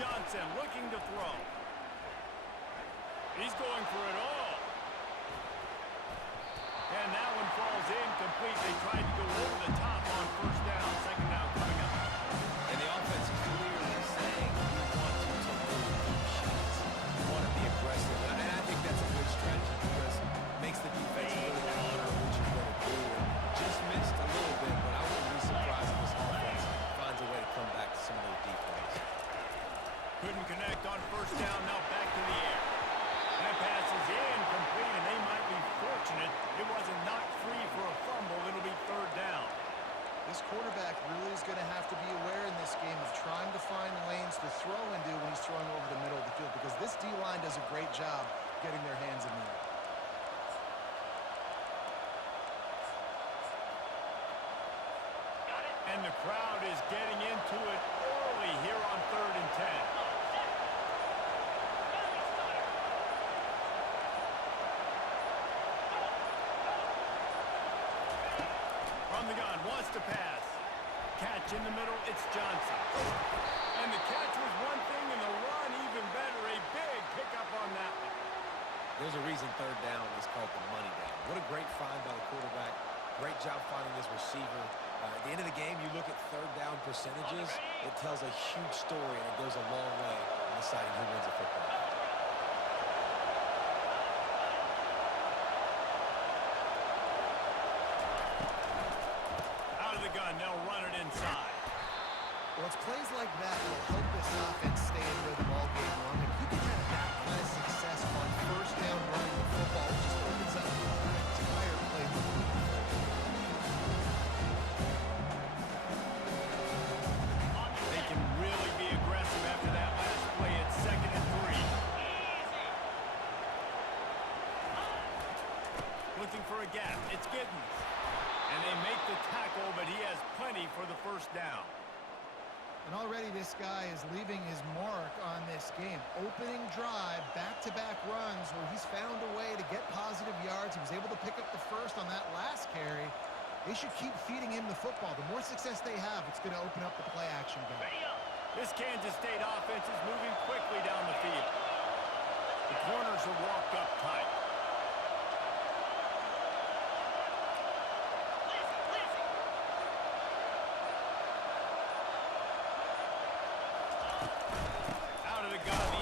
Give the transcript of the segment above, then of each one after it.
Johnson looking to throw. He's going for it all. And that one falls incomplete. They tried to go over the top on first down. Second down coming up. And the offense is clearly saying we want to take those deep shots. We want to be aggressive. And I think that's a good strategy because it makes the defense really honor what you're going to do. And just missed a little bit, but I wouldn't be surprised if this offense finds a way to come back to some of those deep plays. Couldn't connect on first down. Now back to the air. That pass is incomplete, and they might be fortunate it wasn't knocked free for a fumble. It'll be third down. This quarterback really is going to have to be aware in this game of trying to find lanes to throw into when he's throwing over the middle of the field, because this D-line does a great job getting their hands in there. And the crowd is getting into it early here on 3rd and 10. From the gun, wants to pass. Catch in the middle, it's Johnson. And the catch was one thing, and the run even better. A big pickup on that one. There's a reason third down is called the money down. What a great find by the quarterback. Great job finding this receiver. At the end of the game, you look at third down percentages. It tells a huge story, and it goes a long way in deciding who wins a football game. Gun, they'll run it inside. Well, it's plays like that that will help this offense stay in rhythm all game long. If you can have that kind of success on first down running the football, it just opens up your entire playbook moving forward. They can really be aggressive after that last play. It's 2nd and 3. Looking for a gap. It's Giddens. And they make the tackle, but he has plenty for the first down. And already this guy is leaving his mark on this game. Opening drive, back-to-back runs where he's found a way to get positive yards. He was able to pick up the first on that last carry. They should keep feeding him the football. The more success they have, it's going to open up the play-action game. This Kansas State offense is moving quickly down the field. The corners are walked up tight.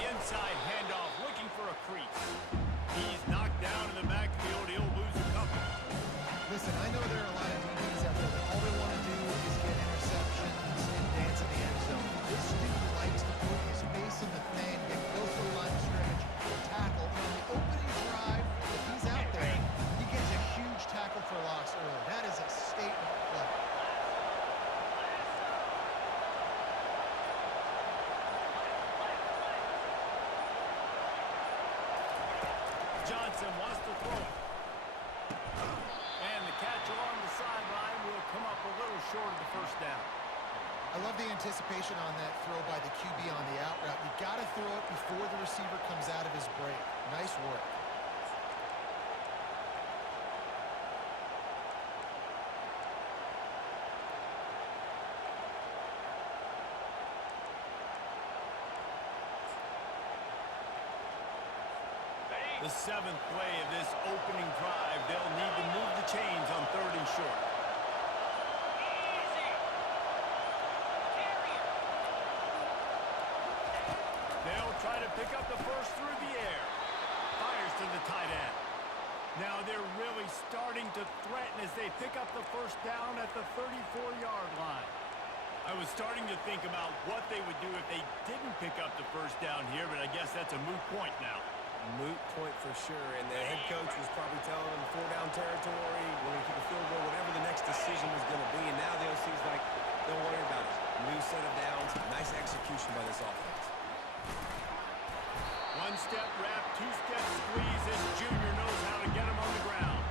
Inside handoff, looking for a crease. He's knocked down in the backfield. He'll lose a couple. Listen, I know there are a lot of DBs out there that all they want to do is get interceptions and dance in the end zone. This dude likes to put his face in the thing, get close to the line of scrimmage, and tackle. And on the opening drive, if he's out there, he gets a huge tackle for loss early. That is a statement play. Johnson wants to throw it. And the catch along the sideline will come up a little short of the first down. I love the anticipation on that throw by the QB on the out route. You got to throw it before the receiver comes out of his break. Nice work. The 7th play of this opening drive, they'll need to move the chains on 3rd and short. They'll try to pick up the first through the air. Fires to the tight end. Now they're really starting to threaten as they pick up the first down at the 34-yard line. I was starting to think about what they would do if they didn't pick up the first down here, but I guess that's a moot point now. Moot point for sure, and the head coach was probably telling them 4-down territory, we're going to kick a field goal, whatever the next decision was going to be, and now the OC's like, don't worry about it. New set of downs, nice execution by this offense. One-step wrap, two-step squeeze. This junior knows how to get him on the ground.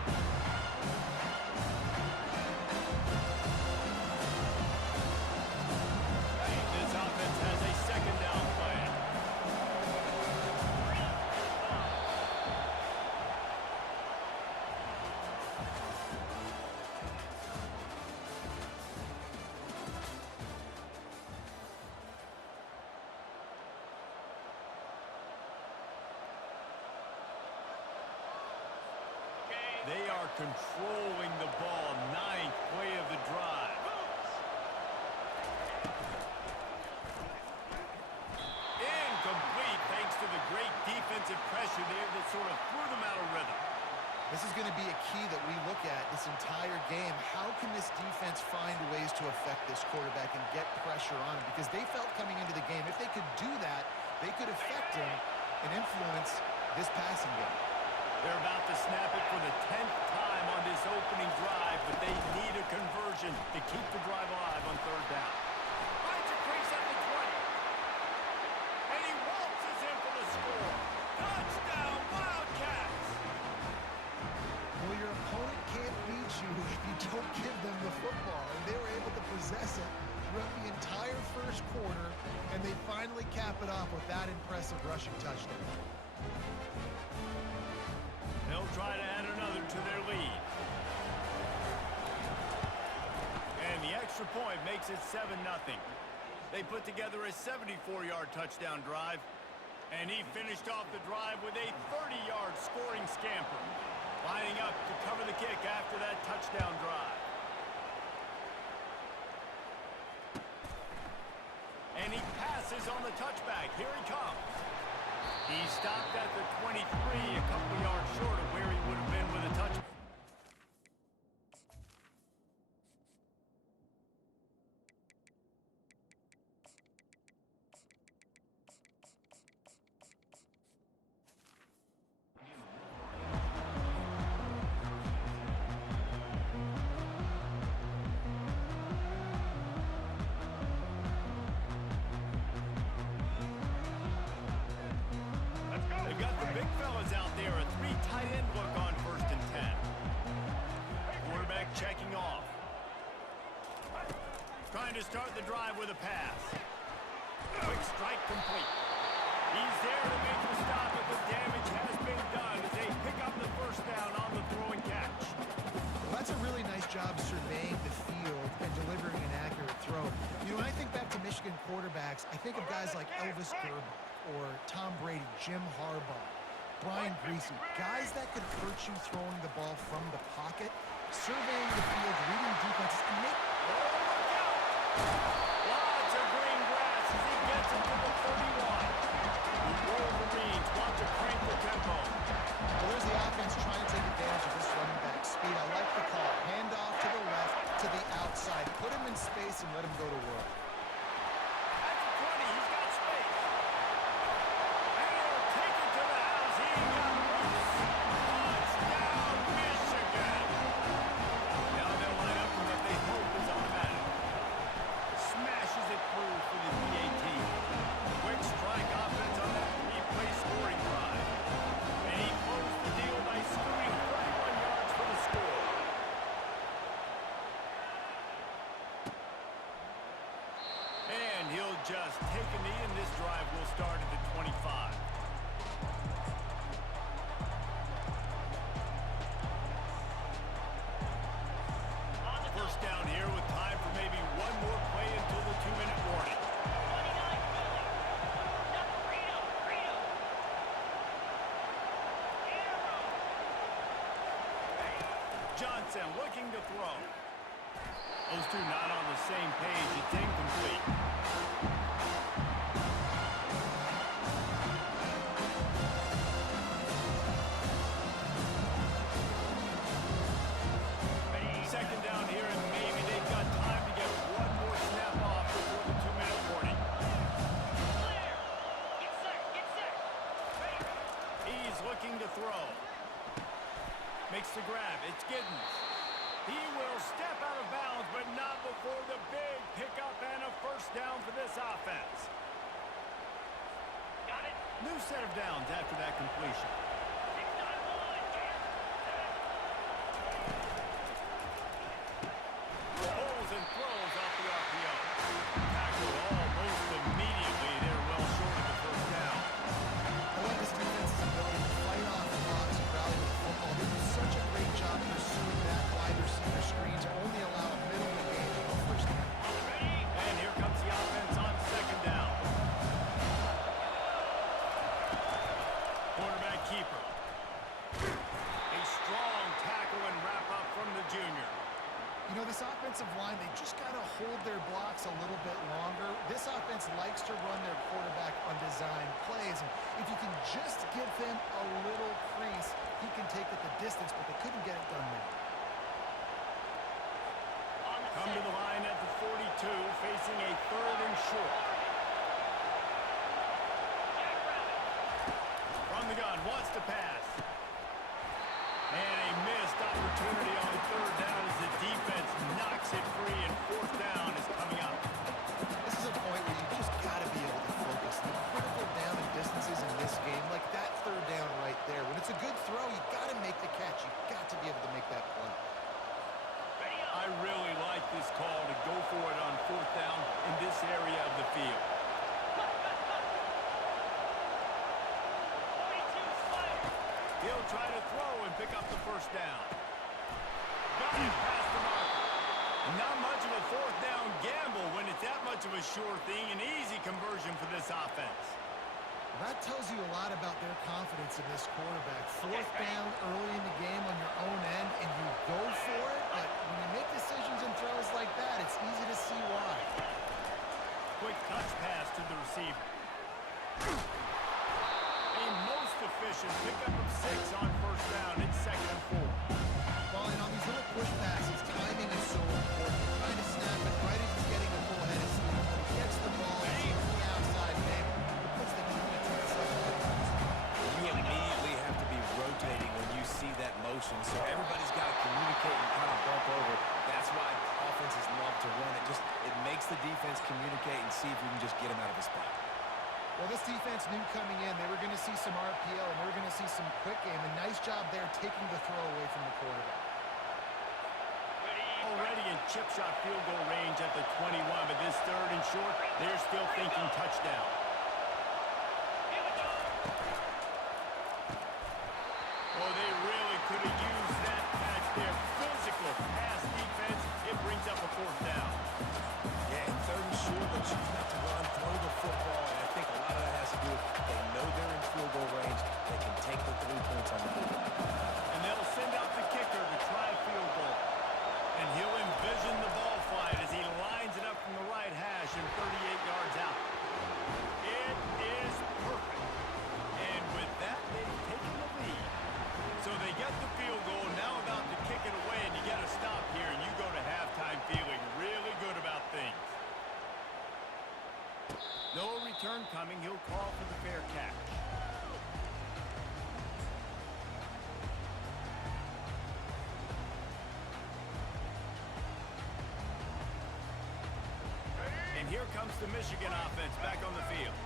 This offense has a 2nd down play. They are controlling the ball. Ninth play of the drive. Incomplete thanks to the great defensive pressure there that sort of threw them out of rhythm. This is going to be a key that we look at this entire game. How can this defense find ways to affect this quarterback and get pressure on him? Because they felt coming into the game, if they could do that, they could affect him and influence this passing game. They're about to snap it for the 10th time on this opening drive, but they need a conversion to keep the drive alive on third down. Finds a crease at the 20. And he waltzes in for the score. Touchdown, Wildcats! Well, your opponent can't beat you if you don't give them the football. And they were able to possess it throughout the entire first quarter, and they finally cap it off with that impressive rushing touchdown. They'll try to add another to their lead. And the extra point makes it 7-0. They put together a 74-yard touchdown drive, and he finished off the drive with a 30-yard scoring scamper, lining up to cover the kick after that touchdown drive. And he passes on the touchback. Here he comes. He stopped at the 23, a couple yards short of where he would have been with a touchback. They've got the big fellas out there, a 3 tight end look on 1st and 10. Quarterback checking off. Trying to start the drive with a pass. Quick strike complete. He's there to make the stop, but the damage has been done as they pick up the first down on the throw and catch. Well, that's a really nice job surveying the field and delivering an accurate throw. You know, when I think back to Michigan quarterbacks, I think of guys like Elvis Gerber or Tom Brady, Jim Harbaugh, Brian Greasy, guys that could hurt you throwing the ball from the pocket, surveying the field, reading defenses, and make... Lots of green grass as he gets it to the 31. The Wolverines want to crank the tempo. Well, there's the offense trying to take advantage of this running back speed. I like the call. Hand off to the left, to the outside. Put him in space and let him go to work. At the 20, he's got space. And he'll take it to the house. He got loose. Touchdown, Michigan. Now they'll line up for what they hope is automatic. Smashes it through for the PAT. Quick strike offense on that 3-play scoring drive. And he closed the deal by scooting 31 yards for the score. And he'll just take a knee, and this drive will start at the 25. First down here with time for maybe one more play until the 2-minute warning. Johnson looking to throw. Those two not on the same page. It's incomplete. Second down here, and maybe they've got time to get one more snap off before the 2-minute warning. He's looking to throw. Makes the grab. It's Giddens. He will step out of bounds, but not before the big pickup and a first down for this offense. Got it. New set of downs after that completion. Pulls and throws off the RPO. Tackled almost immediately. They're well short of the first down. I like this defense's ability to fight off the blocks and rally with the football. They do such a great job pursuing that wide receiver screen to only allow a middle of the game to go first down. And here comes the offense on second down. Quarterback keeper. offensive line, they just got to hold their blocks a little bit longer. This offense likes to run their quarterback on design plays, and if you can just give him a little crease, he can take it the distance, but they couldn't get it done there. Come to the line at the 42, facing a 3rd and short. From the gun, wants to pass. And a missed opportunity on 3rd down as the defense knocks it free, and 4th down is coming up. This is a point where you just got to be able to focus. The critical down and distances in this game, like that 3rd down right there. When it's a good throw, you got to make the catch. You got to be able to make that play. I really like this call to go for it on 4th down in this area of the field. He'll try to throw and pick up the 1st down. Got it past the mark. Not much of a 4th down gamble when it's that much of a sure thing. An easy conversion for this offense. That tells you a lot about their confidence in this quarterback. 4th down early in the game on your own end, and you go for it, but when you make decisions and throws like that, it's easy to see why. Quick touch pass to the receiver. A most efficient pickup of 6 on 1st down. It's 2nd and 4. Well, and on these little push passes, timing is so important. You're trying to snap it right as he's getting a full head of steam. When he gets the ball, it's on the outside, maybe. It puts the defense in such a good position. You immediately have to be rotating when you see that motion, so everybody's got to communicate and kind of bump over. That's why offenses love to run it. It makes the defense communicate and see if we can just get him out of his spot. Well, this defense knew coming in they were going to see some RPO and they were going to see some quick game. A nice job there taking the throw away from the quarterback. Already in chip shot field goal range at the 21, but this 3rd and short, they're still thinking touchdown. Oh, they really could have used that patch there. Physical pass defense. It brings up a 4th down. Yeah, 3rd and short, they choose not to run, throw the football, and I think a lot of that has to do with they know they're in field goal range. They can take the 3 points on the board. And they'll send out the kicker to try a field goal. And he'll envision the ball flight as he lines it up from the right hash and 38 yards out. It is perfect. And with that, they've taken the lead. So they get the field goal, now about to kick it away, and you get a stop here, and you go to halftime feeling really good about things. No return coming. He'll call for the fair catch. And here comes the Michigan offense back on the field.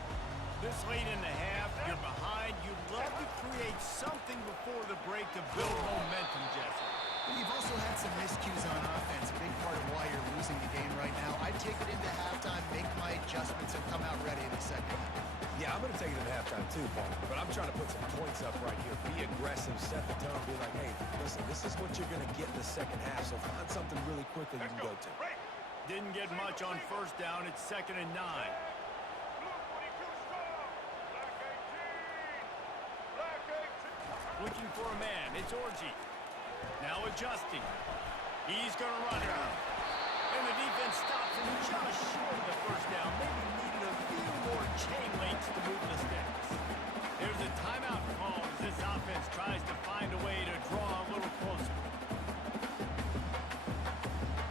This late in the half, you're behind. You'd love to create something before the break to build momentum, Jesse. You've also had some miscues on offense, a big part of why you're losing the game right now. I'd take it into halftime, make my adjustments, and come out ready in the 2nd half. Yeah, I'm going to take it at halftime too, Paul. But I'm trying to put some points up right here. Be aggressive, set the tone, be like, hey, listen, this is what you're going to get in the 2nd half, so find something really quick that you can go to. Didn't get much on 1st down. It's 2nd and 9. Looking for a man. It's Orji. Now adjusting. He's going to run it. And the defense stops him just short of the 1st down. Maybe needed a few more chain links to move the sticks. There's a timeout call as this offense tries to find a way to draw a little closer.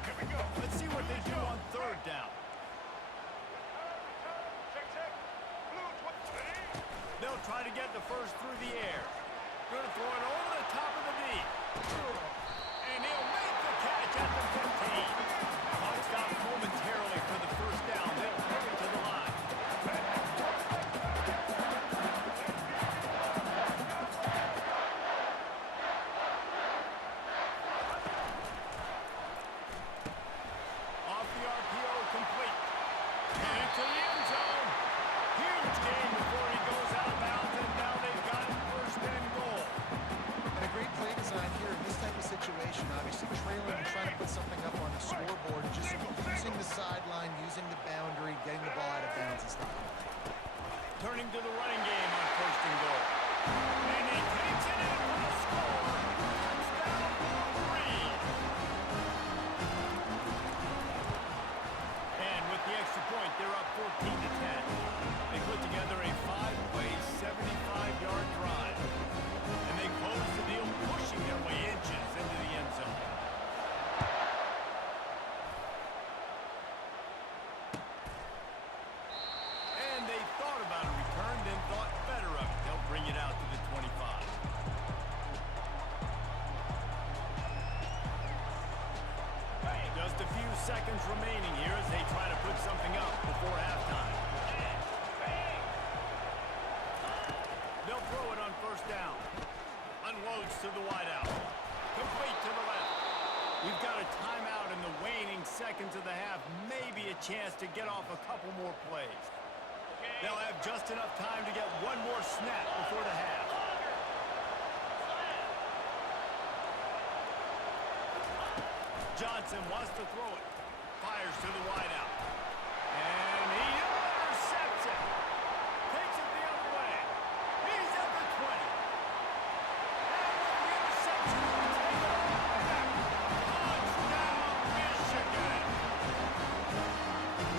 Here we go. Let's see what they do on 3rd down. They'll try to get the 1st through the air. Going to throw it over the top of the D. And he'll make the catch at the 15. Clock stops momentarily for the 1st down. They'll hurry to the line. Off the RPO, complete. And into the end zone. Huge gain before he goes out of bounds, and now they've got him 1st and goal. And a great play design here in this type of situation, obviously trailing and trying to put something up on the scoreboard, just using the sideline, using the boundary, getting the ball out of bounds and stuff. Turning to the running game on 1st and goal. And he takes it in for the score. Touchdown, Wolverine. remaining here as they try to put something up before halftime. They'll throw it on first down. Unloads to the wideout. Complete to the left. We've got a timeout in the waning seconds of the half. Maybe a chance to get off a couple more plays. They'll have just enough time to get one more snap before the half. Johnson wants to throw it. Fires to the wideout. And he intercepts it. Takes it the other way. He's at the 20. And with the interception, he'll take it all back. Touchdown, Michigan.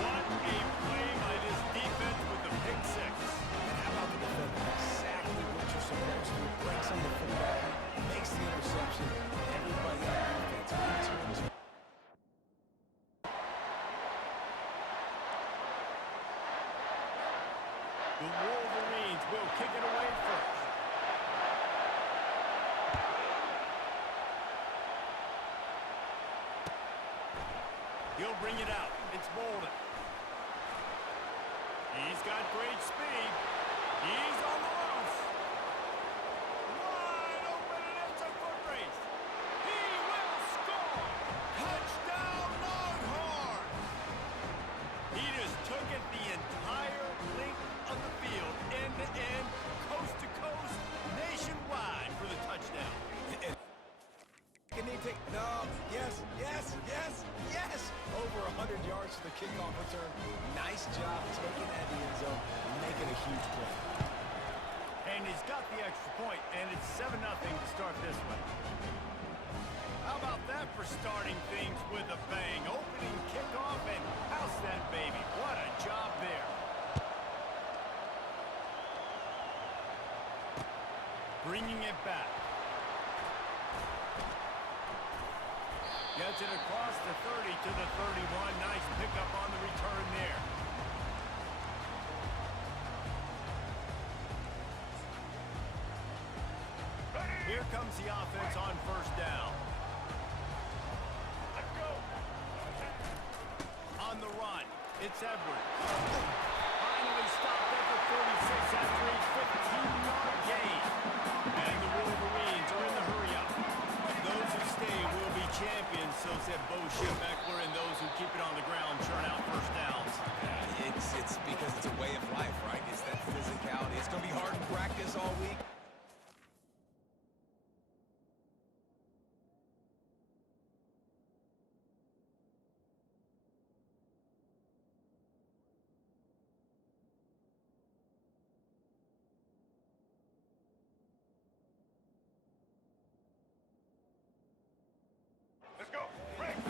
What a play by this defense with the pick six. And how about the defender? Exactly what you're supposed to do. Breaks on the football, makes the interception. Everybody on defense returns. The Wolverines will kick it away first. He'll bring it out. It's Bolden. He's got great speed. He's on the loose. Wide open, and it's a foot race. He will score. Touchdown, Longhorns. He just took it the entire length of the field, end to end, coast to coast, nationwide for the touchdown. Can he take? No. Yes. Over 100 yards for the kickoff return. Nice job taking that in the end zone, making a huge play. And he's got the extra point, and it's 7-0 to start this one. How about that for starting things with a bang? Opening kickoff and house that baby. What a job there. Bringing it back. Gets it across the 30 to the 31. Nice pickup on the return there. Here comes the offense on first down. Let's go. On the run, it's Edwards. Finally stopped at the 36 after a 15-yard gain. And the Wolverines are in the hurry-up. Those who stay will be champions, so said Bo Schembechler, and those who keep it on the ground churn out first downs. It's because it's a way of life, right? It's that physicality. It's going to be hard in practice all week.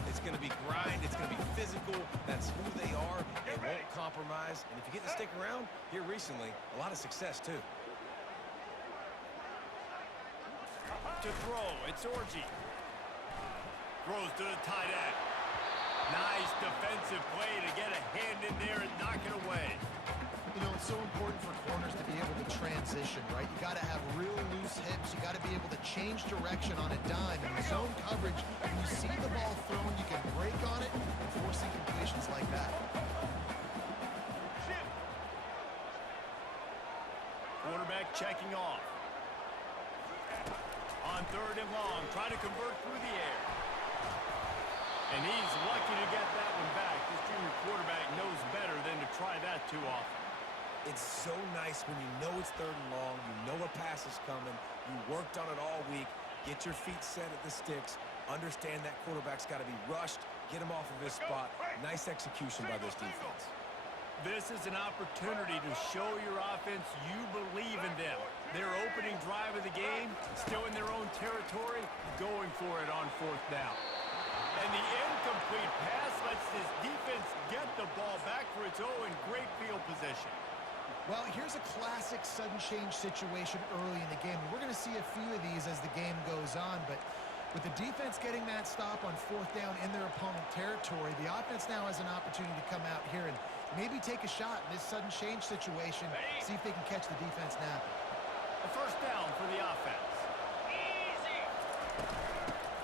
It's going to be grind. It's going to be physical. That's who they are. They won't compromise. And if you get to stick around here recently, a lot of success, too. To throw, it's Orji. Throws to the tight end. Nice defensive play to get a hand in there and knock it away. You know, it's so important for corners to be able to transition, right? You got to have real loose hips. You got to be able to change direction on a dime. And in zone coverage, when you see the ball thrown, you can break on it and force incompletions like that. Quarterback checking off. On third and long, trying to convert through the air. And he's lucky to get that one back. This junior quarterback knows better than to try that too often. It's so nice when you know it's third and long, you know a pass is coming, you worked on it all week, get your feet set at the sticks, understand that quarterback's got to be rushed, get him off of his spot. Nice execution by this defense. This is an opportunity to show your offense you believe in them. Their opening drive of the game, still in their own territory, going for it on fourth down. And the incomplete pass lets this defense get the ball back for its own great field position. Well, here's a classic sudden change situation early in the game. We're going to see a few of these as the game goes on, but with the defense getting that stop on fourth down in their opponent territory, the offense now has an opportunity to come out here and maybe take a shot in this sudden change situation, see if they can catch the defense napping. A first down for the offense. Easy.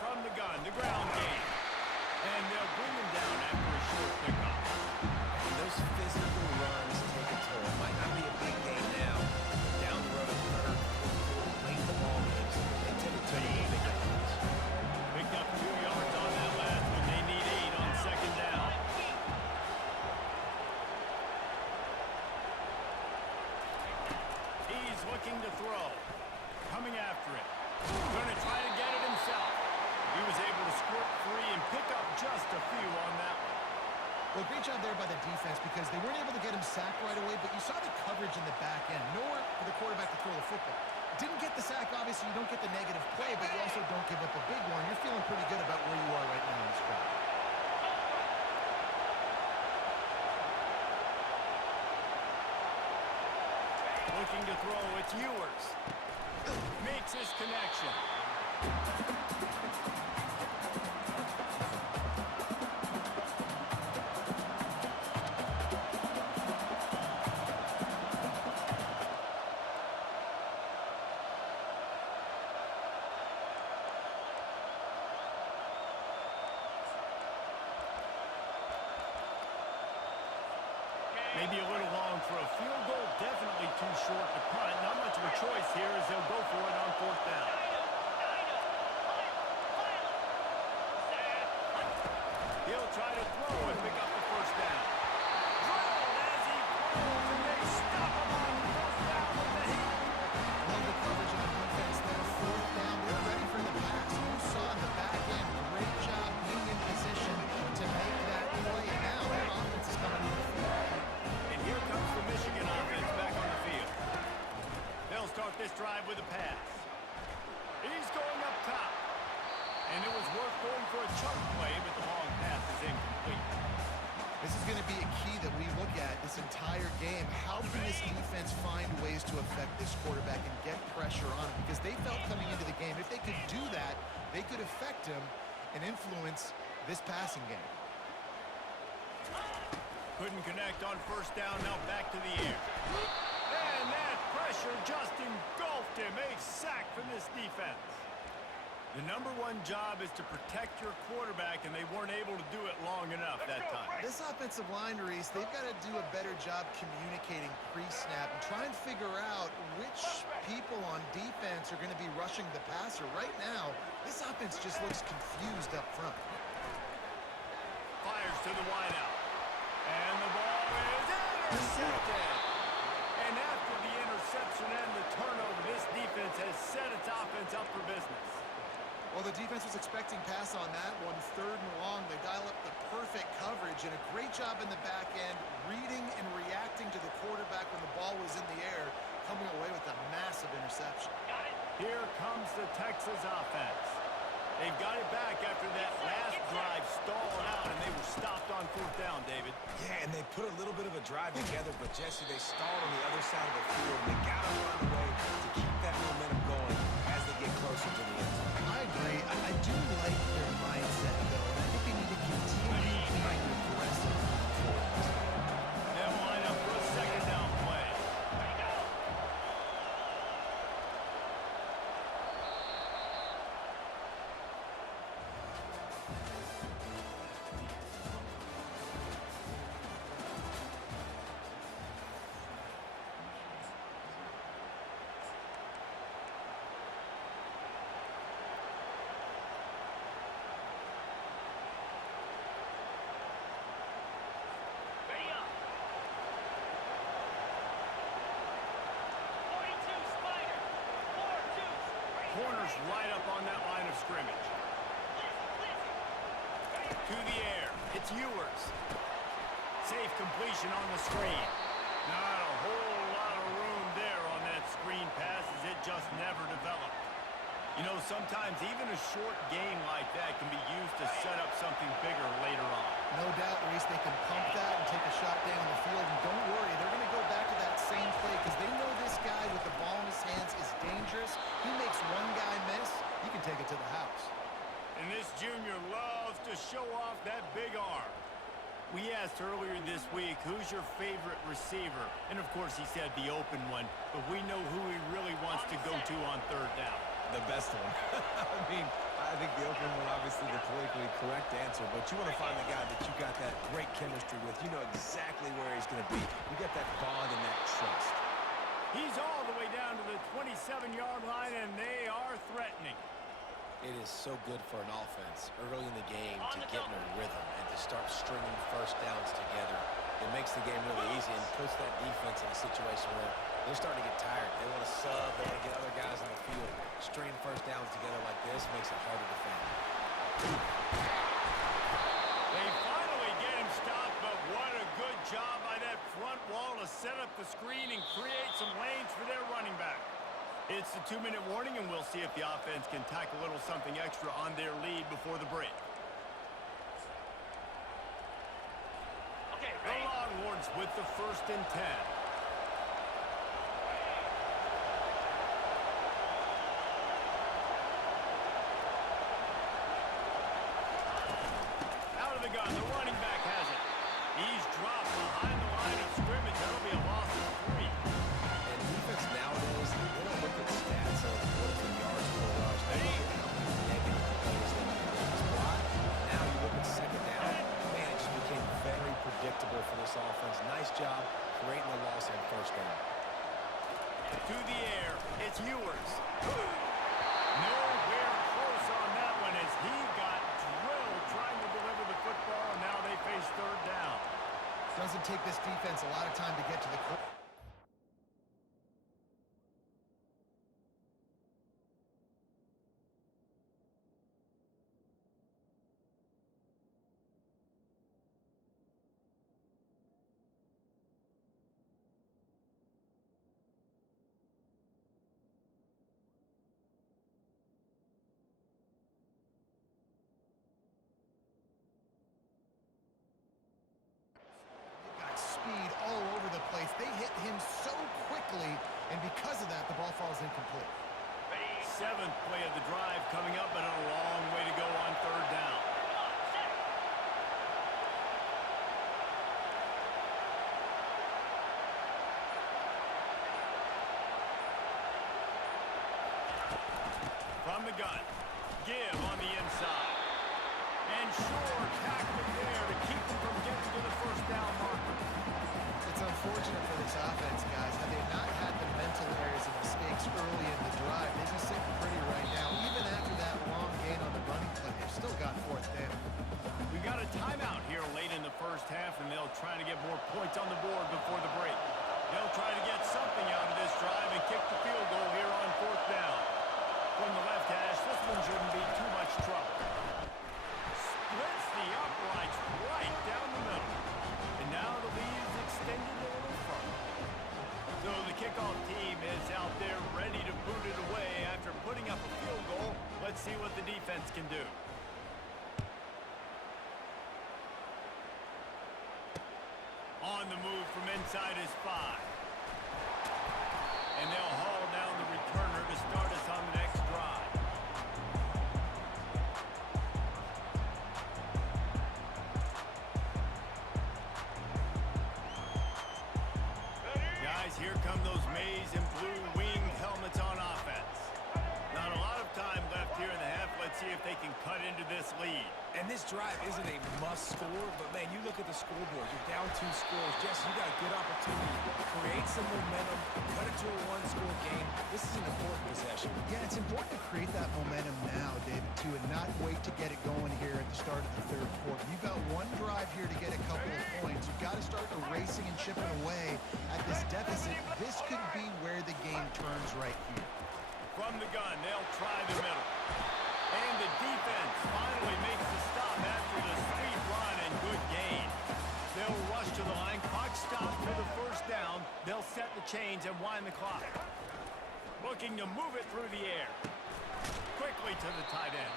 From the gun, the ground game. And they'll bring him down after a short pickup. And those physical runs take a toll. Might not be a big gain now, but down the road, third, fourth quarter, late in the ball games, they tend to turn into big gains. Picked up 2 yards on that last one. They need 8 on second down. He's looking to throw. Coming after it. Going to try to get it himself. He was able to squirt free and pick up just a few on that one. Well, great job there by the defense because they weren't able to get him sacked right away, but you saw the coverage in the back end. Nowhere for the quarterback to throw the football. Didn't get the sack, obviously. You don't get the negative play, but you also don't give up a big one. You're feeling pretty good about where you are right now in this drive. Looking to throw, it's Ewers. Makes his connection. Maybe a little long for a field goal. Definitely too short to punt. Not much of a choice here as they'll go for it on fourth down. He'll try to throw and pick up the first down. Drilled as he throws, and they stop him on fourth down with the heat. Love the coverage on defense there. Fourth down. They're ready for the pass. You saw in the back end. Great job being in position to make that play. And now their offense is coming on the field. And here comes the Michigan offense back on the field. They'll start this drive with a pass. He's going up top. And it was worth going for a chunk play, but the long pass is incomplete. This is going to be a key that we look at this entire game. How can this defense find ways to affect this quarterback and get pressure on him? Because they felt coming into the game, if they could do that, they could affect him and influence this passing game. Couldn't connect on first down, now back to the air. And that pressure just engulfed him. A sack from this defense. The number one job is to protect your quarterback, and they weren't able to do it long enough that time. This offensive line, Reese, they've got to do a better job communicating pre-snap and try and figure out which people on defense are going to be rushing the passer. Right now, this offense just looks confused up front. Fires to the wideout. And the ball is intercepted. And after the interception and the turnover, this defense has set its offense up for business. Well, the defense was expecting pass on that one. Third and long. They dial up the perfect coverage and a great job in the back end, reading and reacting to the quarterback when the ball was in the air, coming away with a massive interception. Here comes the Texas offense. They've got it back after that last drive stalled out, and they were stopped on fourth down, David. Yeah, and they put a little bit of a drive together, but Jesse, they stalled on the other side of the field. They got to find a way to keep that momentum going as they get closer to the end zone. I agree. I do like their mindset, though, and I think they need to continue being aggressive moving forward in this game. They'll line up for a second down play. Corners right up on that line of scrimmage. To the air. It's Ewers. Safe completion on the screen. Not a whole lot of room there on that screen pass as it just never developed. You know, sometimes even a short game like that can be used to set up something bigger later on. No doubt, Reese, they can pump that and take a shot down the field. And don't worry, they're going to go back to that same play because they know this guy with the ball in his hands is dangerous. He makes one guy miss, he can take it to the house. And this junior loves to show off that big arm. We asked earlier this week, who's your favorite receiver? And, of course, he said the open one. But we know who he really wants to go to on third down. The best one. I mean, I I think the open one, obviously the politically correct answer, but you want to find the guy that you got that great chemistry with. You know exactly where he's going to be. You got that bond and that trust. He's all the way down to the 27-yard line, and they are threatening. It is so good for an offense early in the game to get in a rhythm and to start stringing first downs together. It makes the game really easy and puts that defense in a situation where they're starting to get tired. They want to sub. They want to get other guys on the field. Stringing first downs together like this makes it hard to defend. They finally get him stopped, but what a good job by that front wall to set up the screen and create some lanes for their running back. It's the 2-minute warning, and we'll see if the offense can tack a little something extra on their lead before the break. Okay, The ready? Longhorns with the 1st and 10. Out of the gun, the running back has it. He's dropped behind the line of scrimmage. That'll be a loss of 3. And defense nowadays, they don't look at stats of what is the yards per rush. They look at how many negative plays they can make. Why? Now you look at second down. Man, it just became very predictable for this offense. Nice job creating the loss on first down. To the air, it's Ewers. Nowhere close on that one as he got drilled trying to deliver the football, and now they face 3rd down. Doesn't take this defense a lot of time to get to the quarter. Got speed all over the place. They hit him so quickly, and because of that, the ball falls incomplete. 7th play of the drive coming up, but a long way to go on 3rd down. From the gun, give on the inside. And Shore tackled there to keep them from getting to the 1st down marker. It's unfortunate for this offense, guys. Had they not had the mental errors and mistakes early in the drive, they'd be sitting pretty right now. Even after that long gain on the running play, they've still got 4th down. We got a timeout here late in the 1st half, and they'll try to get more points on the board before the break. They'll try to get something out of this drive and kick the field goal here on 4th down. From the left hash, this one shouldn't be too much trouble. Splits the uprights right down the middle. And now the lead is extended a little further. So the kickoff team is out there ready to boot it away after putting up a field goal. Let's see what the defense can do. On the move from inside is 5. And they'll haul down the returner to start us on the next drive. Guys, here come those maize and blue winged helmets on offense. Not a lot of time left here in the half. Let's see if they can cut into this lead. And this drive isn't a must score, but man, you look at the scoreboard. You're down 2 scores. Jesse, you got a good opportunity to create some momentum, cut it to a 1-score game. This is an important possession. Yeah, it's important to create that momentum now, David, too, and not wait to get it going here at the start of the 3rd quarter. You've got one drive here to get a couple of points. You've got to start erasing and chipping away at this deficit. This could be where the game turns right here. From the gun, they'll try the middle. And the defense finally makes the stop after the sweet run and good gain. They'll rush to the line. Clock stopped for the 1st down. They'll set the chains and wind the clock. Looking to move it through the air. Quickly to the tight end.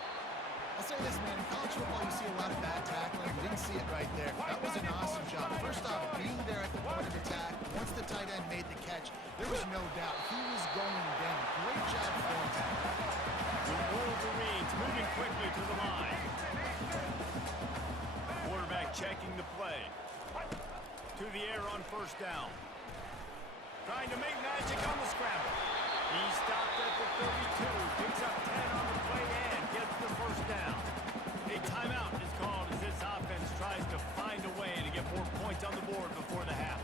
I'll say this, man, in college football you see a lot of bad tackling. You didn't see it right there. That was an awesome job. First off, being there at the point of attack, once the tight end made the catch, there was no doubt he was going down. Great job for him. The Wolverines moving quickly to the line. Quarterback checking the play. To the air on 1st down. Trying to make magic on the scramble. He stopped at the 32, picks up 10 on the play and gets the first down. A timeout is called as this offense tries to find a way to get more points on the board before the half.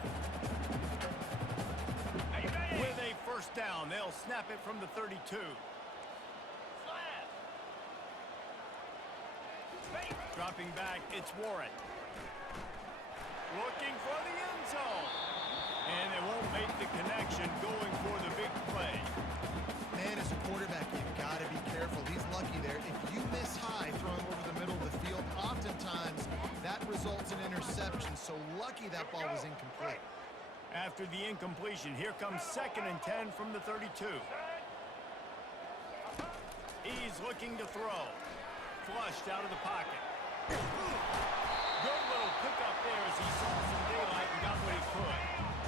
With a first down, they'll snap it from the 32. Dropping back, it's Warren. Looking for the end zone. And they won't make the connection going for the big play. Man, as a quarterback, you've got to be careful. He's lucky there. If you miss high throwing over the middle of the field, oftentimes that results in interception. So lucky that ball was incomplete. After the incompletion, here comes 2nd and 10 from the 32. He's looking to throw. Flushed out of the pocket. Good little pickup there as he saw some daylight and got what he could.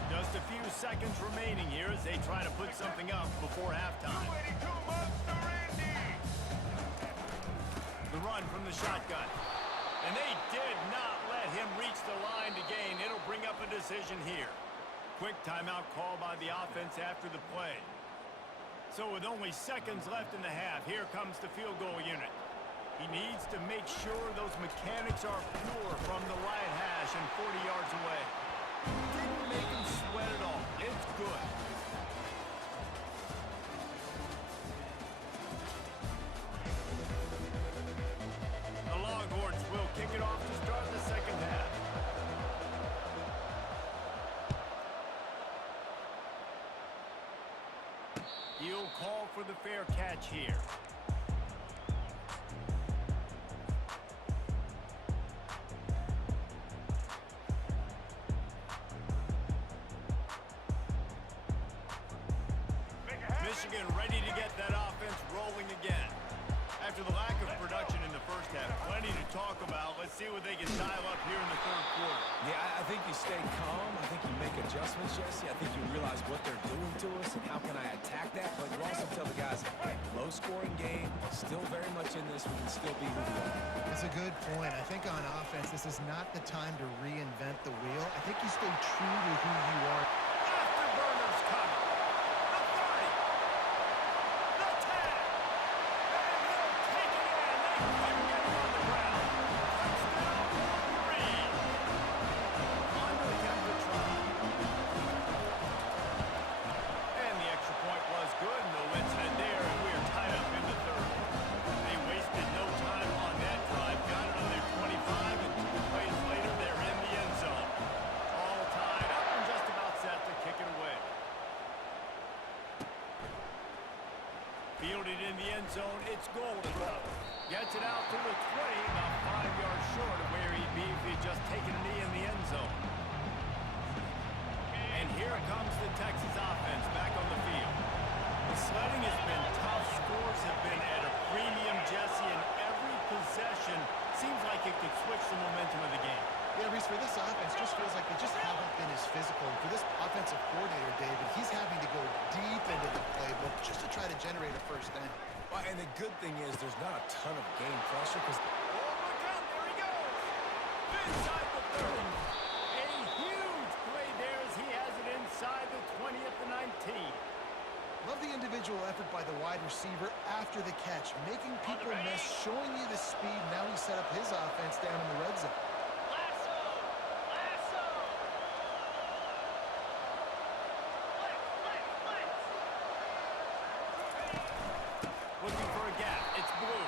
Just a few seconds remaining here as they try to put something up before halftime. The run from the shotgun. And they did not let him reach the line to gain. It'll bring up a decision here. Quick timeout call by the offense after the play. So with only seconds left in the half, here comes the field goal unit. He needs to make sure those mechanics are pure from the right hash and 40 yards away. Didn't make him sweat at all. It's good. The Longhorns will kick it off to start the second half. He'll call for the fair catch here. Michigan ready to get that offense rolling again. After the lack of production in the first half, plenty to talk about. Let's see what they can dial up here in the third quarter. Yeah, I think you stay calm. I think you make adjustments, Jesse. I think you realize what they're doing to us and how can I attack that. But you also tell the guys, low-scoring game, still very much in this. We can still be who we are. That's a good point. I think on offense, this is not the time to reinvent the wheel. I think you stay true to who you are. Afterburners coming. The 30. The 10. And he'll take it in. They couldn't get him on the ground. Touchdown, Reed. On to attempt to try. And the extra point was good. No incident there, and we're tied up in the third. They wasted no time on that drive. Got it on their 25, and 2 plays later, they're in the end zone. All tied up and just about set to kick it away. Fielded in the end zone, it's Golden. Gets it out to the 20, about 5 yards short of where he'd be if he'd just taken a knee in the end zone. And here comes the Texas offense back on the field. The sledding has been tough. Scores have been at a premium, Jesse, and every possession seems like it could switch the momentum of the game. Yeah, Reese, for this offense, just feels like they just haven't been as physical. For this offensive coordinator, David, he's having to go deep into the playbook just to try to generate a first down. Well, and the good thing is there's not a ton of game pressure because Oh, look out, there he goes. Inside the 30. A huge play there as he has it inside the 20 at the 19. Love the individual effort by the wide receiver after the catch, making people miss, showing you the speed. Now he set up his offense down in the red zone. Looking for a gap. It's Blue.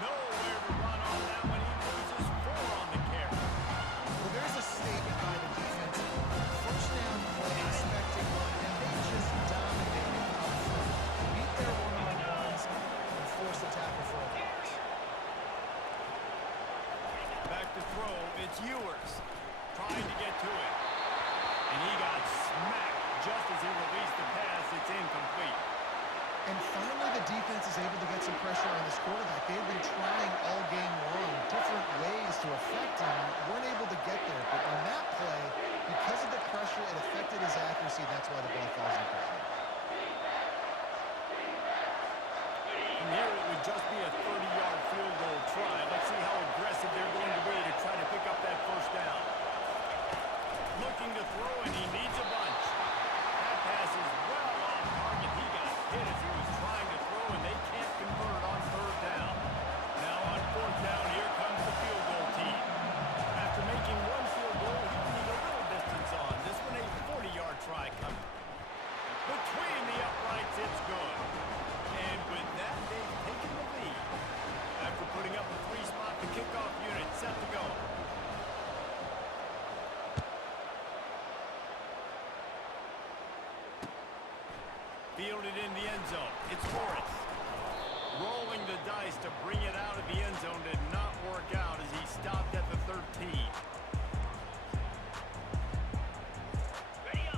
Nowhere to run on that one. He loses 4 on the carry. Well, there's a statement by the defensive line. First down play, expecting one, and they just dominated up front. Beat their one-on-ones and force the tackle for a loss. Back to throw. It's Ewers. Trying to get to it. And he got smacked just as he released the pass. It's incomplete. And finally, the defense is able to get some pressure on this quarterback. They've been trying all game long different ways to affect him. Weren't able to get there. But on that play, because of the pressure, it affected his accuracy. That's why the ball falls incomplete. From here, it would just be a 30-yard field goal try. Let's see how aggressive they're going to be to try to pick up that first down. Looking to throw, and he needs a bunch. That pass is well off target. He got hit as he was trying to throw, and they can't convert on third down. Between the uprights, it's good. And with that, they've taken the lead. After putting up a three-spot, the kickoff unit set to go. Fielded in the end zone. It's Morris. Rolling the dice to bring it out of the end zone did not work out as he stopped at the 13.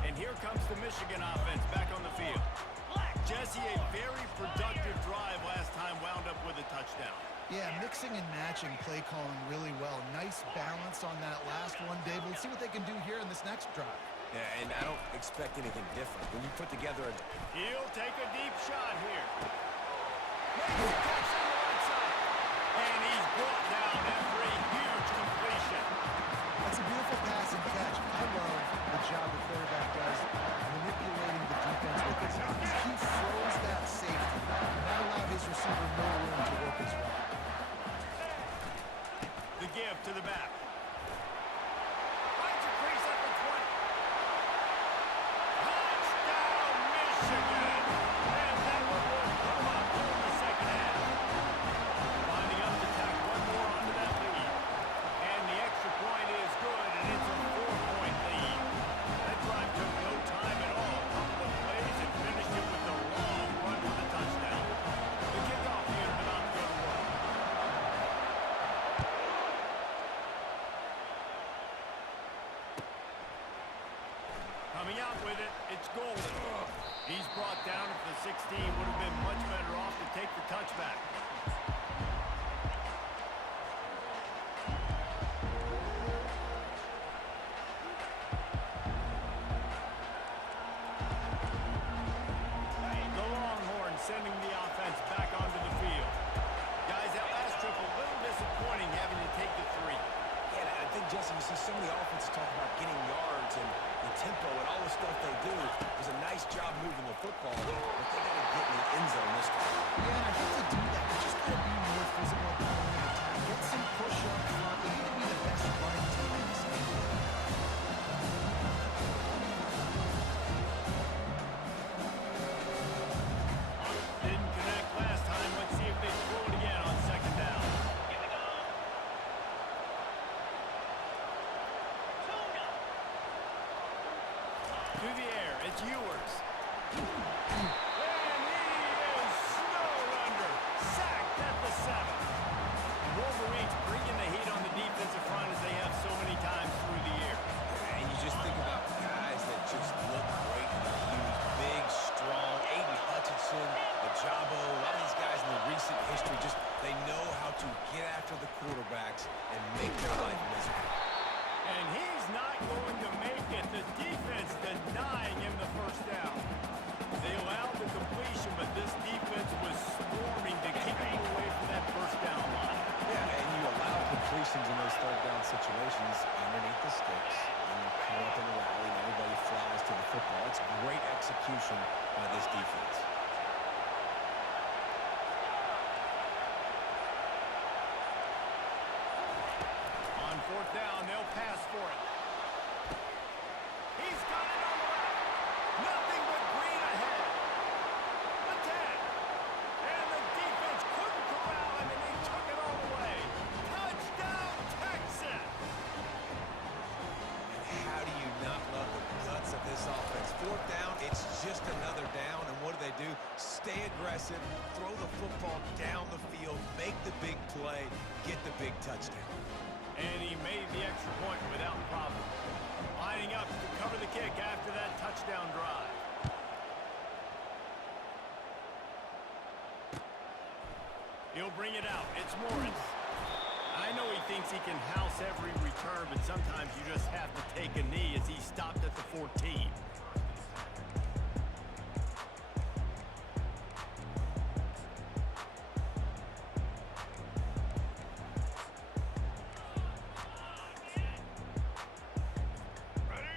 And here comes the Michigan offense back on the field. Jesse, a very productive drive last time, wound up with a touchdown. Yeah, mixing and matching play calling really well. Nice balance on that last one, Dave. Let's see what they can do here in this next drive. Yeah, and I don't expect anything different. When you put together a... He'll take a deep shot here. Makes the catch on the right side. And he's brought down after a huge completion. That's a beautiful pass and catch. I love the job the quarterback does manipulating the defense with his eyes. He froze that safety. That allowed his receiver more room to work his way. The give to the back. Finds a crease at the 20. Touchdown, Michigan! And that one will come up in the second half. Lining up to tack one more onto that lead. And the extra point is good, and it's a 4-point lead. That drive took no time at all. A couple of plays and finished it with a long run for the touchdown. The kickoff unit about to go to work. Coming out with it, it's Golden. He's brought down at the 16. Would have been much better off to take the touchback. The Longhorns sending the offense back onto the field. Guys, that last trip a little disappointing having to take the 3. Yeah, I think, Jesse, you see so many offenses talk about getting yards and the tempo and all the stuff they do. It was a nice job moving the football, but they got to get in the end zone this time. Yeah, and I hate to do that, but just got to be more physical at the point of attack. Get some push up front. They need to be the best running team in this game. Didn't connect last time. Let's see if they throw it again on second down. Here we go. 2-0. To the air, it's Ewers. And he is snowed under. Sacked at the 7. Wolverines bringing the heat on the defensive front as they have so many times through the year. And you just think about guys that just look great in the huge, big, strong. Aiden Hutchinson, Ajabo, a lot of these guys in the recent history, just they know how to get after the quarterbacks and make their life miserable. And he's not going to make it. The defense denying him the first down. They allowed the completion, but this defense was swarming to keep him away from that first down line. Yeah, and you allow completions in those third down situations underneath the sticks, and you come up in a rally, and everybody flies to the football. It's great execution by this defense. On fourth down, they'll pass for it. He's got it on the left. Nothing but green ahead. The 10. And the defense couldn't corral him, and they took it all the way. Touchdown, Texas! And how do you not love the guts of this offense? Fourth down, it's just another down, and what do? Stay aggressive, throw the football down the field, make the big play, get the big touchdown. And he made the extra point without problem. Lining up to cover the kick after that touchdown drive. He'll bring it out. It's Morris. I know he thinks he can house every return, but sometimes you just have to take a knee as he stopped at the 14.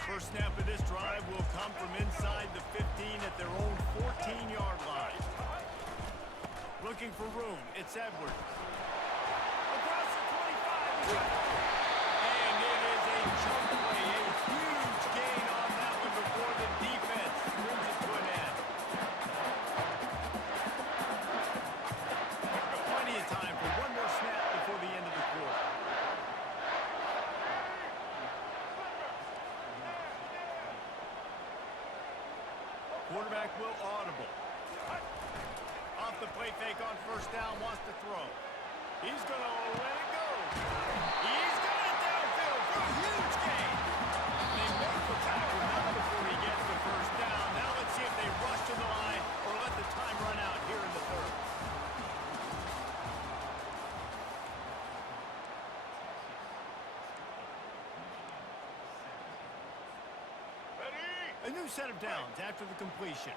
First snap of this drive will come from inside the 15 at their own 14-yard line. Looking for room, it's Edwards. Across the 25. And it is a jump play, a huge gain on that one before the defense brings it to an end. Quarterback will audible. Off the play fake on first down, wants to throw. He's going to let it go. He's got it downfield for a huge gain. They make the tackle now before he gets the first down. Now let's see if they rush to the line or let the time run out here in the third. A new set of downs after the completion.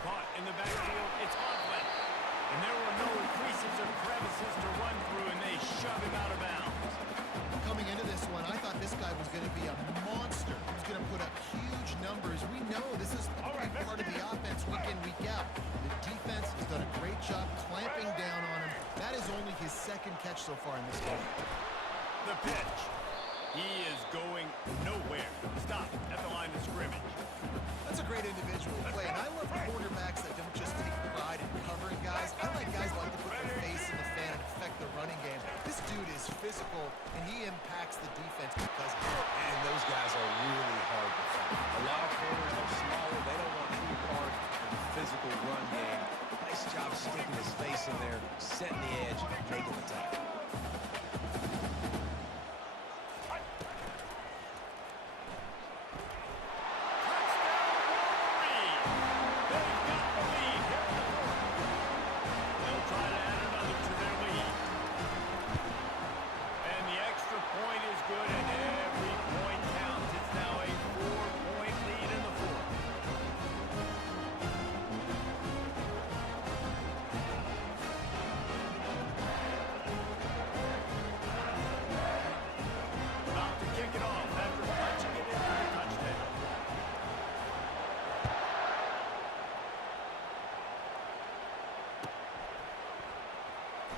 Caught in the backfield, it's Offlet. And there were no creases or crevices to run through, and they shove him out of bounds. Coming into this one, I thought this guy was going to be a monster. He was going to put up huge numbers. We know this is a big part of the offense week in, week out. The defense has done a great job clamping down on him. That is only his second catch so far in this game. The pitch. He is going nowhere. Stop at the line of scrimmage. That's a great individual play, and I love cornerbacks that don't just take pride in covering guys. I like guys that like to put their face in the fan and affect the running game. This dude is physical, and he impacts the defense because of it. And those guys are really hard to find. A lot of corners are smaller. They don't want any part of the physical run game. Nice job sticking his face in there, setting the edge, making the tackle.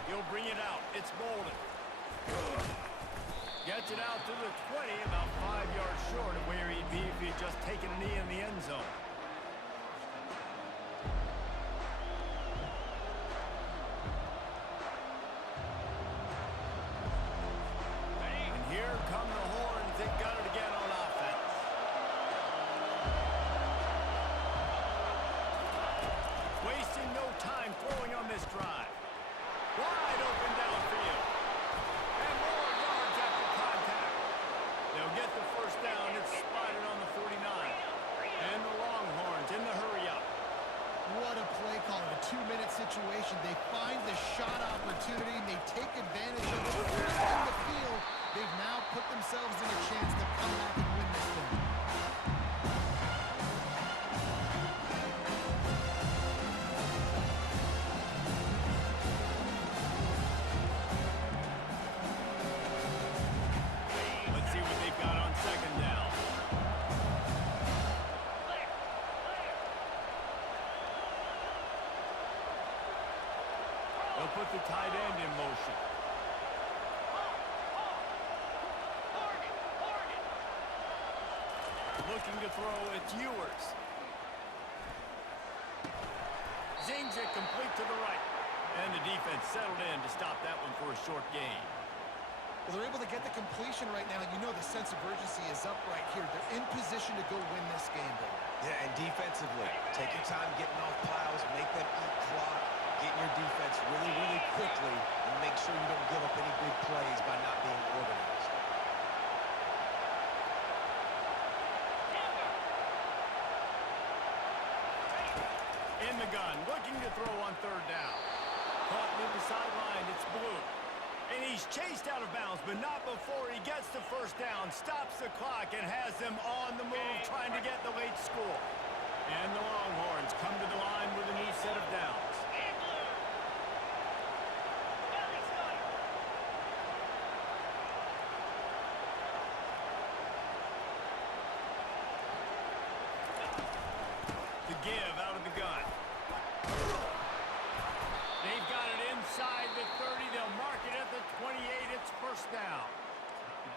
He'll bring it out. It's Bolden. Gets it out to the 20, about 5 yards short of where he'd be if he'd just taken a knee in the end zone. And here come the horns. They got it again on offense. Wasting no time throwing on this drive. Wide open downfield. And more yards after contact. They'll get the first down. It's spotted on the 49. And the Longhorns in the hurry-up. What a play call in a 2-minute situation. They find the shot opportunity, and they take advantage of it. In the field, they've now put themselves in a chance to come back and win this thing. They'll put the tight end in motion. Looking to throw, it's Ewers. Zings it complete to the right. And the defense settled in to stop that one for a short gain. Well, they're able to get the completion right now. You know the sense of urgency is up right here. They're in position to go win this game, though. Yeah, and defensively, take your time getting off piles, make them eat clock, get in your defense really, really quickly, and make sure you don't give up any big plays by not being organized. In the gun, looking to throw on third down. Caught near the sideline, it's Blue. And he's chased out of bounds, but not before he gets the first down, stops the clock, and has them on the move, trying to get the late score. And the Longhorns come to the line with a new set of downs. The give out of the gun. They've got it inside the 30. They'll mark it at the 28. It's first down.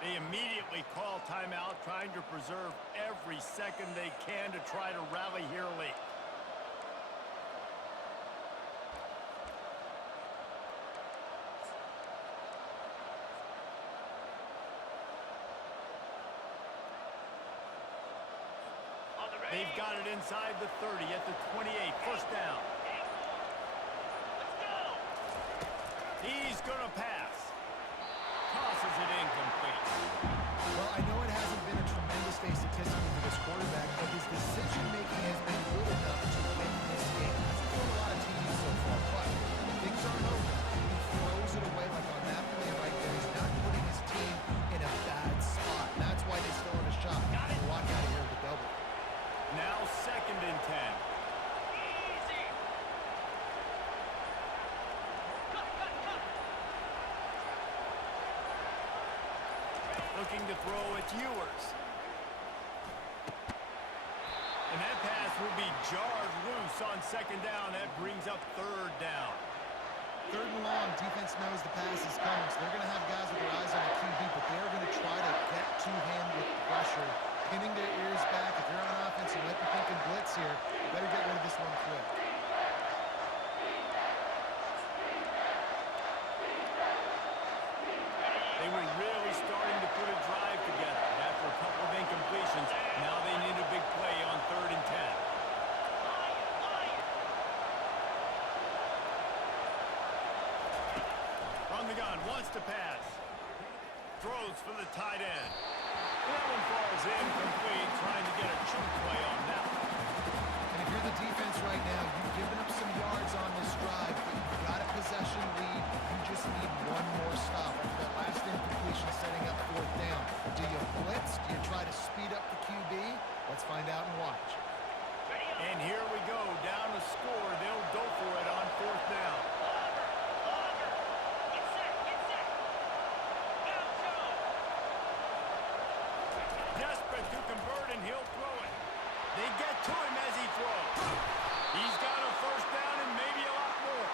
They immediately call timeout, trying to preserve every second they can to try to rally here late. They've got it inside the 30 at the 28. First down. Let's go. He's going to pass. Tosses it incomplete. Well, I know it hasn't been a tremendous day statistically for this quarterback, but his decision-making has been good enough to win this game. Hasn't thrown a lot of TDs so far, but when things aren't open, he throws it away like on that play right there. He's not putting his team in a bad spot. And that's why they still have a shot to walk out of here with a double. Now 2nd and 10. Easy. Cut. Looking to throw, it's Ewers. And that pass will be jarred loose on 2nd down. That brings up 3rd down. 3rd and long, defense knows the pass is coming, so they're going to have guys with their eyes on the QB, but they're going to try to get to him with pressure, pinning their ears back. If you're on offense, you might be thinking blitz here. You better get rid of this one quick. They were really starting to put a drive together. After a couple of incompletions, now they need a big play on 3rd and 10. From the gun, wants to pass. Throws for the tight end. That one falls incomplete, trying to get a chunk play on that one. And if you're the defense right now, you've given up some yards on this drive, but you've got a possession lead. You just need one more stop after that last incompletion setting up 4th down. Do you blitz? Do you try to speed up the QB? Let's find out and watch. And here we go, down to score. They'll go for it on 4th down. Get set. Down zone. Desperate to convert, and he'll throw it. They get to him as he throws. He's got a 1st down and maybe a lot more.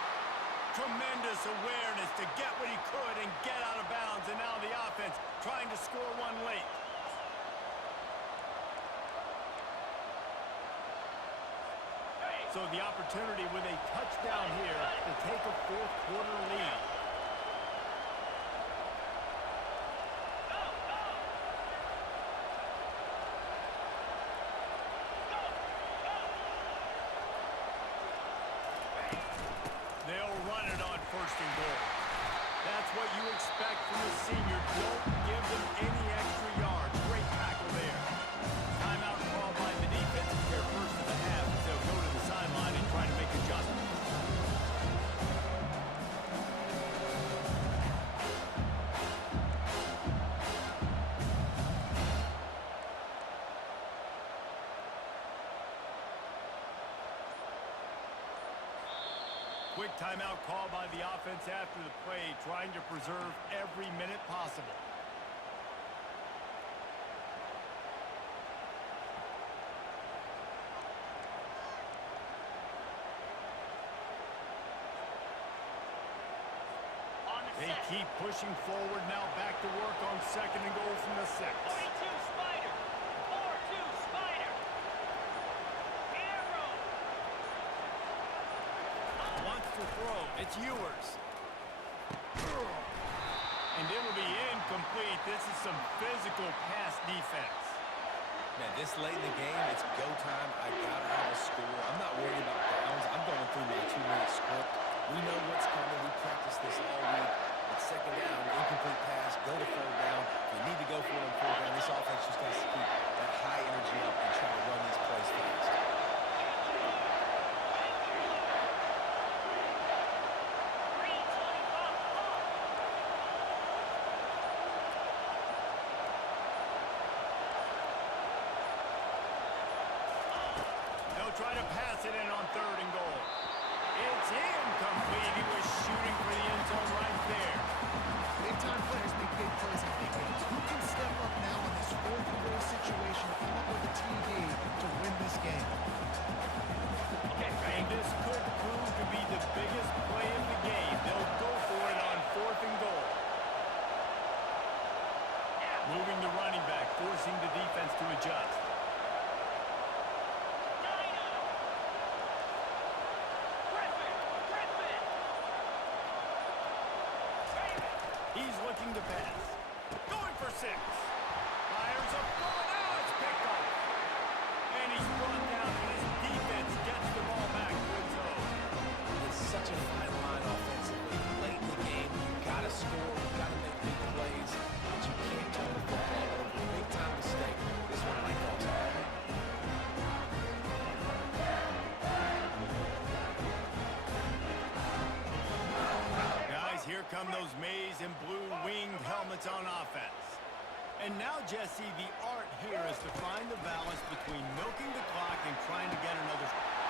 Tremendous awareness to get what he could and get out of bounds, and now the offense trying to score one late. So the opportunity with a touchdown here to take a 4th quarter lead. They'll run it on 1st and goal. That's what you expect from a senior. Don't give them any extra yards. Great tackle there. Timeout called by the defense here first of the half as they'll go to the sideline and try to make adjustments. Quick timeout called by the offense after the play, trying to preserve every minute possible. They keep pushing forward now, back to work on 2nd and goal from the 6. 42 Spider. 4-2 Spider. Arrow. Wants to throw. It's Ewers. And it'll be incomplete. This is some physical pass defense. Man, this late in the game, it's go time. I gotta have a score. I'm not worried about downs. I'm going through my 2-minute script. We know what's coming. We practiced this all week. It's 2nd down, incomplete pass, go to 3rd down. We need to go for it on 4th down. This offense just has to keep that high energy up and try to run these plays fast. They'll try to pass it in on 3rd and goal. It's incomplete. He was shooting for the end zone right there. Big-time players make big plays in big games. Who can step up now in this 4th and goal situation to come up with a TD to win this game? And this could prove to be the biggest play of the game. They'll go for it on 4th and goal. Moving the running back, forcing the defense to adjust. He's looking to pass. Going for 6. Fires a ball. Now it's picked off. And he's brought down, and his defense gets the ball back to his own. It's such a fine line offensively. Late in the game, you got to score, you got to make big plays, but you can't turn the football over. Big time mistake. This one might cost him. Guys, here come those maize and blue winged helmets on offense. And now, Jesse, the art here is to find the balance between milking the clock and trying to get another...